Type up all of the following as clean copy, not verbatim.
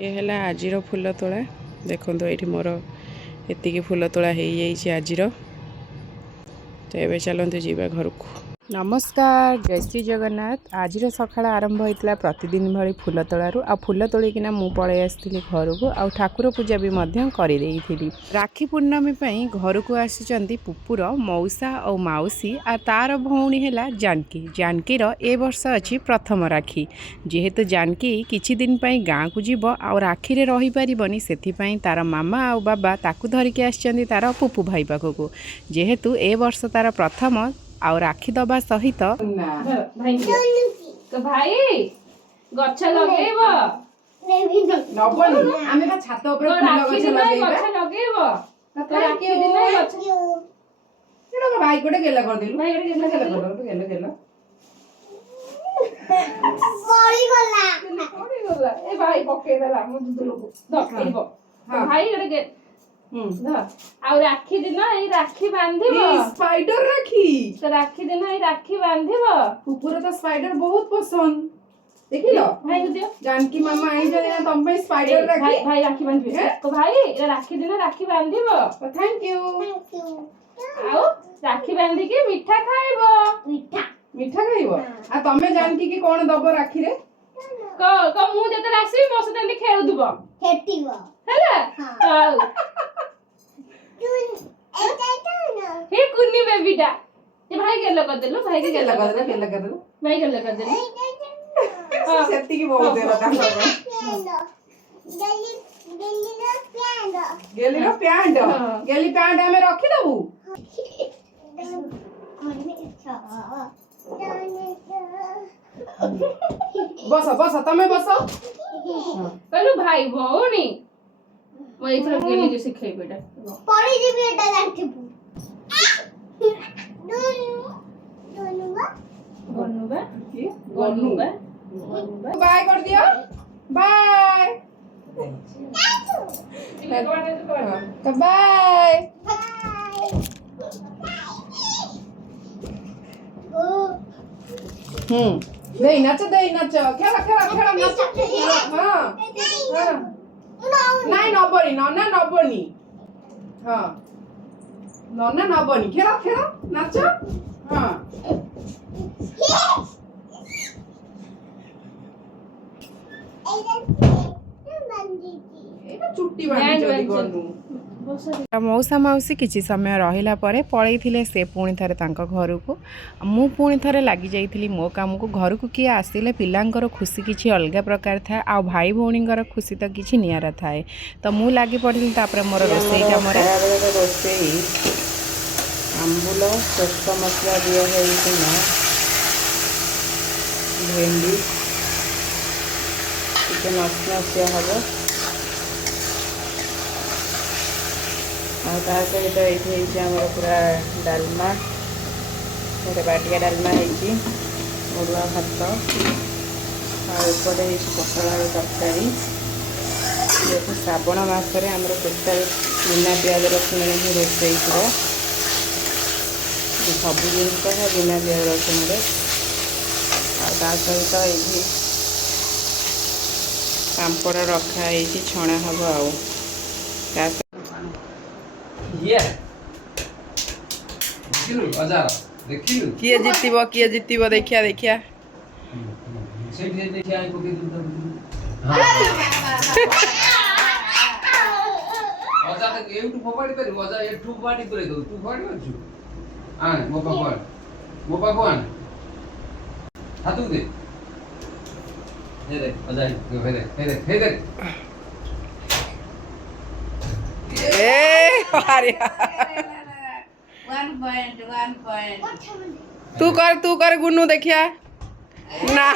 ये है आजिर फूल तोड़ा देखो ये मोर एति फूल तोड़ा हो आजिर तो ये चलते जीवा घर को। नमस्कार जय श्री जगन्नाथ। आज सकाळ आरंभ होता प्रतिदिन भाई फूल तोड़ू आ फूल तोड़िकिना मु पलि आसती घर को आ ठाकुर पूजा भी करदेली। राखी पूर्णमी घर को आसी पुपुर मौसा और मौसी आ तार भौणी है जानकी। जानकीर ए वर्ष अच्छी प्रथम राखी जेहेतु जानकी किछि दिन गाँ को जीव आ राखी रे रही पारिबनी सेथिपई तार मामा आ बाबा ताकू धरिकी आछिचंदी तार पुपु भाई पाखक जेहेतु ए वर्ष तार प्रथम आ राखी दबा सहित भाई गछ लगेब नबनी आमे बा छात ऊपर फूल गछ लगेब राखी दिन गछ एडा भाई कोडे गेला कर देलु भाई गेला गेला पड़ी गला ए भाई पके देला मु दुदुलो दखइबो भाई एडे आ राखी दिन ए राखी बांधिबो स्पाइडर राखी तो राखी दिन ए राखी बांधिबो पुपुर तो स्पाइडर बहुत पसंद देखिलो भाई को दियो जानकी मामा आई जने ना तम पे स्पाइडर राखी भाई भाई राखी बांधिबो तो भाई ए राखी दिन राखी बांधिबो थैंक यू आओ राखी बांधि के मिठा खाइबो मिठा खाइबो आ तमे जानकी की कोन दबो राखी रे को मु जते राखी मो सते खेलु दुबो खेटिबो हैला हां हे कुन्नी बेबीटा ये भाई गेलो कर देलु भाई के गेलो कर देलु भाई गेलो कर देलु सेत्ती की बहुत देला ता गेली पैंट हमें रखी दबू बस बस तमे बस कहलु भाई भौणी मैं इथर गेली के सिखाई बेटा पड़ी जी बेटा लाठीबू गोनू बा बाय कर दियो बाय बाय दे नाच खेला नाच हां नाई नबनी नन्ना नबनी हाँ नन्ना नबनी खेला नाच हाँ चुट्टी मौसा मौसी किसी समय रहिला परे पलैथिले से पुणी थे घर को मु पुणी थे लगी जाइली मो काम को घर को किए आसिले पिलांकर खुशी किसी अलग प्रकार था आ भाई भौणींकर खुशी तो किसी निरा थाए तो मु लगी पड़ी मोर रोसई कम रोसई आंबुल सोस मसला दिया भेंडी टे नसिया हम सहित ये पूरा डालमा गोटे बाटिया डालमा होड़ुआ भात आउपटे पटल आलू तरकारी जेहेतु श्रावण मसरे आमर टोटाल बिना प्याज रसुण रोसई पूरा सब जिनस बिना प्याज रसुण सहित ये पापड़ रखाई छणा हम आउ किए जीतब देखिया तू कर गुन्नू देखिया ना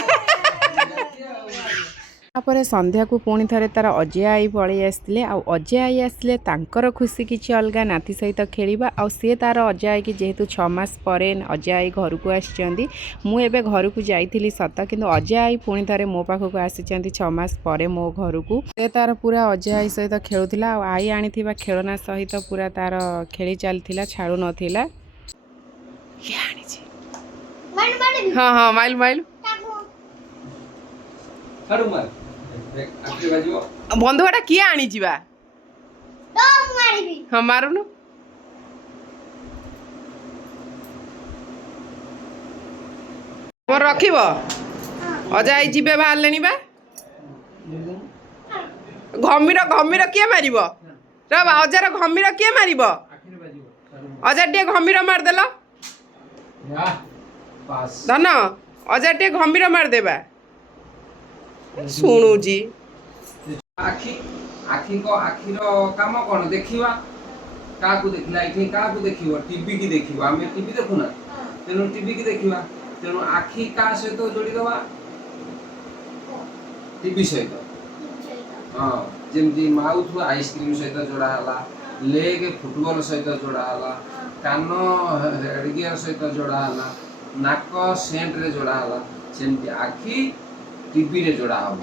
तापर संध्या को पुणी थे तार अजय आई पलि आसते अजय आई आसले तांकर खुशी किसी अलग नाती सहित खेलिबा आ सी तार अजय आई कि जेहेतु 6 मास पर अजय आई घर को आसी मुझे घर को जाइली सत कि अजय आई पुणी थे मो पाखक आसी 6 मास पर मो घर को से तार पूरा अजय आई सहित खेलुला आई आनी खेलना सहित पूरा तार खेली चलता छाड़ू नाला हाँ हाँ माइल माइल Aduh, Mar. ବନ୍ଧୁକଟା କିଏ ଆଣିଯିବା ତ ମୁଁ ମାରିବି। ହଁ ମାରୁନୁ ରଖିବ ଅଜା ଆଇ ଯିବେ ବାହାରିଲେଣି ବା ଘମିର କିଏ ମାରିବ ଅଜାର ଘମିର କିଏ ମାରିବ ଅଜାର ଟିକେ ଘମିର ମାରିଦେଲ ଧନ ଅଜାର ଟିକେ ଘମିର ମାରିଦେବା ଶୁଣୁଛି ଆଖିର କାମ କଣ ଦେଖିବା କାହାକୁ ଦେଖିଲା ଏଠି କାହାକୁ ଦେଖିବ ଟିଭି କି ଦେଖିବ ଆମେ ଟିଭି ଦେଖୁନା ତେଣୁ ଟିଭି କି ଦେଖିବା ତେଣୁ ଆଖି କାହା ସହିତ ଯୋଡ଼ିଦେବା ଟିଭି ସହିତ ହଁ ଯେମିତି ମାଉଥ ଆଇସ୍କ୍ରିମ୍ ସହିତ ଯୋଡ଼ା ହେଲା ଲେଗ୍ ଫୁଟବଲ ସହିତ ଯୋଡ଼ା ହେଲା କାନ ହେଡ଼ଗିୟର ସହିତ ଯୋଡ଼ା ହେଲା ନାକ ସେଣ୍ଟରେ ଯୋଡ଼ା ହେଲା ସେମିତି ଆଖି ଟିଭିରେ ଯୋଡ଼ା ହବ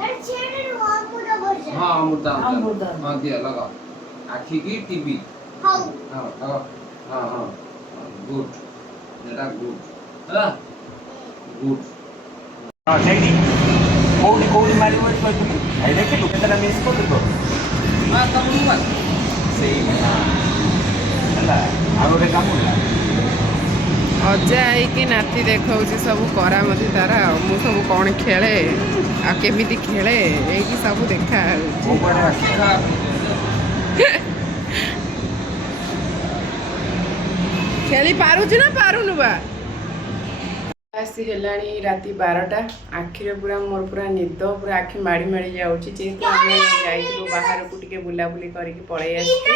ହଁ ଅମୃତା ହଁ ଦିଅ ଲଗାଅ ଆଖି କି ଟିଭି ହଉ ହଁ ଲଗାଅ ହଁ ହଁ ଗୁଡ୍ ଏଟା ଗୁଡ୍ ହେଲା ଗୁଡ୍ ସେଇଠି କୋଉଠି ମାରିବ କହିଥିଲି ଭାଇ ଦେଖିଲୁ କେତେଟା ମିସ୍ କରିଲୁ ହଁ ତମକୁ ମାର ସେଇ ହେଲା ଆଉ ଗୋଟେ କାମ ହେଲା ଅଜା ଆଇକି ନାତି ଦେଖାଉଛି ସବୁ କରାମତି ତାର ଆଉ ମୁଁ ସବୁ କ'ଣ ଖେଳେ ଆଉ କେମିତି ଖେଳେ ଏଇଠି ସବୁ ଦେଖା କୋଉ ପଟେ ଆସିଲା ଖେଳି ପାରୁଛୁ ନା ପାରୁନୁ ବା ଆସି ହେଲାଣି ରାତି 12ଟା ଆଖିରେ ପୁରା ମୋର ପୁରା ନିଦ ପୁରା ଆଖି ମାଡ଼ି ମାଡ଼ି ଯାଉଛି ଯେହେତୁ ଆମେ ଯାଇଥିଲୁ ବାହାରକୁ ଟିକେ ବୁଲାବୁଲି କରିକି ପଳେଇ ଆସିଛୁ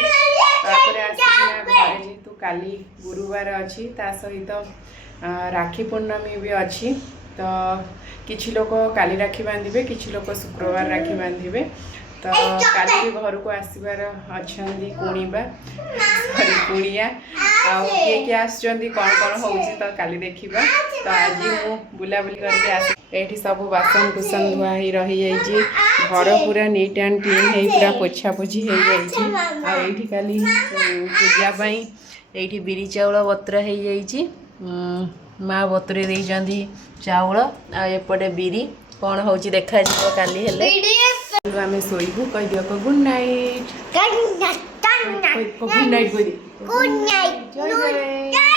ତାପରେ ଆସିକିନା ଘରେ ଯେହେତୁ କାଲି ଗୁରୁବାର ଅଛି ତା ସହିତ ରାକ୍ଷୀ ପୂର୍ଣ୍ଣମୀ ବି ଅଛି ତ କିଛି ଲୋକ କାଲି ରାକ୍ଷୀ ବାନ୍ଧିବେ କିଛି ଲୋକ ଶୁକ୍ରବାର ରାକ୍ଷୀ ବାନ୍ଧିବେ ତ କାଲି ବି ଘରକୁ ଆସିବାର ଅଛନ୍ତି କୁଣିଆ ଆଉ କିଏ କିଏ ଆସୁଛନ୍ତି କ'ଣ ହେଉଛି ତ କାଲି ଦେଖିବା ତ ଆଜି ମୁଁ ବୁଲାବୁଲି କରିକି ଆସି ଏଇଠି ସବୁ ବାସନ କୁସନ ଧୁଆ ହେଇ ରହିଯାଇଛି ଘର ପୁରା ନିଟ୍ ଆଣ୍ଡ କ୍ଲିନ୍ ହେଇ ପୁରା ପୋଛାପୋଛି ହେଇଯାଇଛି ଆଉ ଏଇଠି କାଲି ପୂଜା ପାଇଁ ଏଇଠି ବିରି ଚାଉଳ ବତୁରା ହେଇଯାଇଛି ମା ବତୁରେଇ ଦେଇଛନ୍ତି ଚାଉଳ ଆଉ ଏପଟେ ବିରି କ'ଣ ହେଉଛି ଦେଖାଯିବ କାଲି ହେଲେ ଆମେ ଶୋଇବୁ କହିଦିଅ good night Good night. Good night କହିଦିଅ Good night. ଜୟ ଜୟ